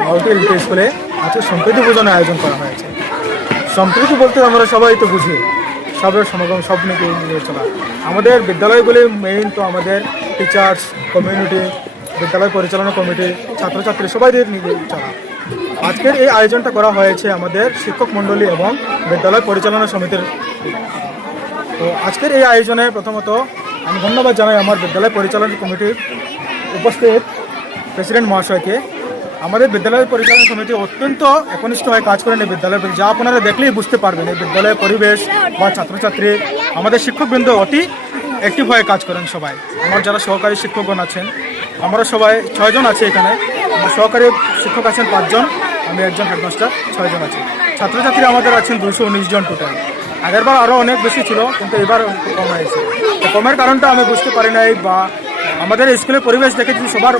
মাউটি LP স্কুলে আজকে সম্প্রীতি ভোজনের আয়োজন করা হয়েছে। সম্প্রীতি বলতে আমরা সবাই তো বুঝি। সবের সমাগম, সব নিয়ে নিয়ে চলা। আমাদের বিদ্যালয়গুলি মেইন তো আমাদের টিচার্স কমিউনিটি বিদ্যালয় পরিচালনা কমিটি ছাত্রছাত্রী সবাই দিয়ে নিয়ে আজকের এই আয়োজনটা করা হয়েছে আমাদের শিক্ষক মণ্ডলী এবং বিদ্যালয় পরিচালনা সমিতির। তো আজকের এই আয়োজনে প্রথমত আমি ধন্যবাদ জানাই আমার বিদ্যালয় পরিচালনা কমিটির উপস্থিত প্রেসিডেন্ট মহাশয়কে। আমাদের বিদ্যালয় পরিচালনা সমিতি অত্যন্ত একনিষ্ঠ হয়ে কাজ করেন এই বিদ্যালয়ের যা আপনারা দেখলেই বুঝতে পারবেন, এই বিদ্যালয়ের পরিবেশ বা ছাত্রছাত্রী, আমাদের শিক্ষকবৃন্দ অতি অ্যাক্টিভ হয়ে কাজ করেন সবাই। আমার যারা সহকারী শিক্ষকগণ আছেন আমরা সবাই ছয়জন আছে এখানে। সহকারী শিক্ষক আছেন পাঁচজন আমি একজন হেডমাস্টার ছয়জন আছি। ছাত্রছাত্রী আমাদের আছেন দুশো উনিশ জন টোটাল আগেরবার আরও অনেক বেশি ছিল, কিন্তু এবার কম হয়েছে। কমের কারণটা আমি বুঝতে পারি নাই বা আমাদের স্কুলের পরিবেশ দেখে যদি সবার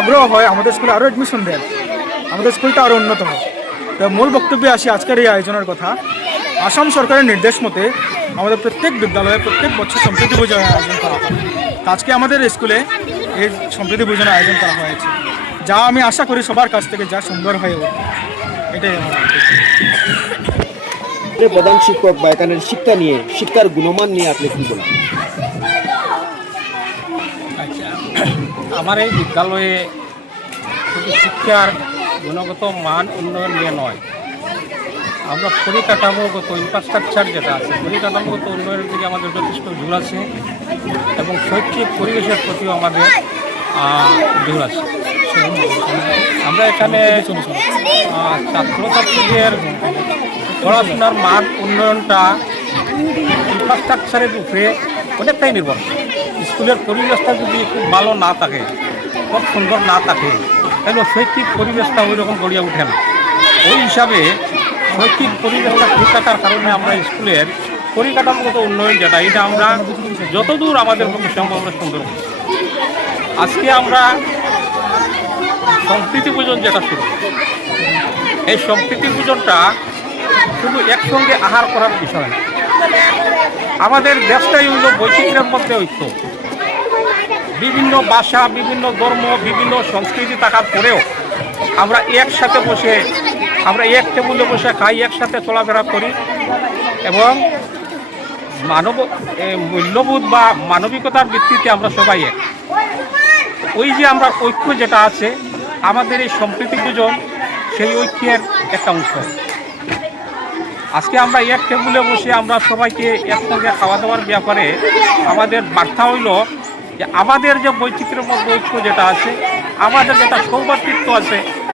আগ্রহ হয় আমাদের স্কুলে আরও অ্যাডমিশন দেন। আমাদের স্কুলটা আরও উন্নত হয় তো মূল বক্তব্যে আসি আজকের এই আয়োজনের কথা। আসাম সরকারের নির্দেশ মতে আমাদের প্রত্যেক বিদ্যালয়ে প্রত্যেক বছর সম্প্রীতি পূজনের আয়োজন করা হয়। আজকে আমাদের স্কুলে এই সম্প্রীতি পূজনের আয়োজন করা হয়েছে। যা আমি আশা করি সবার কাছ থেকে যা সুন্দর হয়ে উঠবে। এটাই আমার। প্রধান শিক্ষক বা এখানের শিক্ষা নিয়ে শিক্ষার গুণমান নিয়ে আপনি কি বলেন? আমার এই বিদ্যালয়ে শুধু শিক্ষার গুণগত মান উন্নয়ন নিয়ে নয়, আমরা পরিকাঠামোগত ইনফ্রাস্ট্রাকচার যেটা আছে, পরিকাঠামোগত উন্নয়নের দিকে আমাদের যথেষ্ট জোর আছে এবং শৈক্ষিক পরিবেশের প্রতিও আমাদের জোর আছে। আমরা এখানে ছাত্রছাত্রীদের পড়াশোনার মান উন্নয়নটা ইনফ্রাস্ট্রাকচারের উপরে অনেকটাই নির্ভর স্কুলের পরিবেশটা যদি খুব ভালো না থাকে, খুব সুন্দর না থাকে, তাহলে শৈক্ষিক পরিবেশটা ওই রকম গড়িয়ে ওঠে না। ওই হিসাবে শৈক্ষিক পরিবেশটা ঠিক থাকার কারণে আমরা স্কুলের পরিকাঠামোগত উন্নয়ন যেটা, এটা আমরা যতদূর আমাদের পক্ষে সম্ভব সুন্দর আজকে আমরা সম্প্রীতি পূজন যেটা শুরু, এই সম্প্রীতি পূজনটা শুধু একসঙ্গে আহার করার বিষয় না। আমাদের দেশটাই হইল বৈচিত্র্যের মধ্যে ঐক্য। বিভিন্ন ভাষা, বিভিন্ন ধর্ম, বিভিন্ন সংস্কৃতি থাকার পরেও আমরা একসাথে বসে, আমরা এক টেবিলে বসে খাই, একসাথে চলাফেরা করি এবং মানব মূল্যবোধ বা মানবিকতার ভিত্তিতে আমরা সবাই এক। ওই যে আমরা ঐক্য যেটা আছে, আমাদের এই সম্প্রীতি পূজন সেই ঐক্যের একটা অংশ। আজকে আমরা এক টেবিলে বসে আমরা সবাইকে একসঙ্গে খাওয়া দাওয়ার ব্যাপারে আমাদের বার্তা হইল যে আমাদের যে বৈচিত্র্যের মধ্যে ঐক্য যেটা আছে, আমাদের যেটা সৌভাতৃত্ব আছে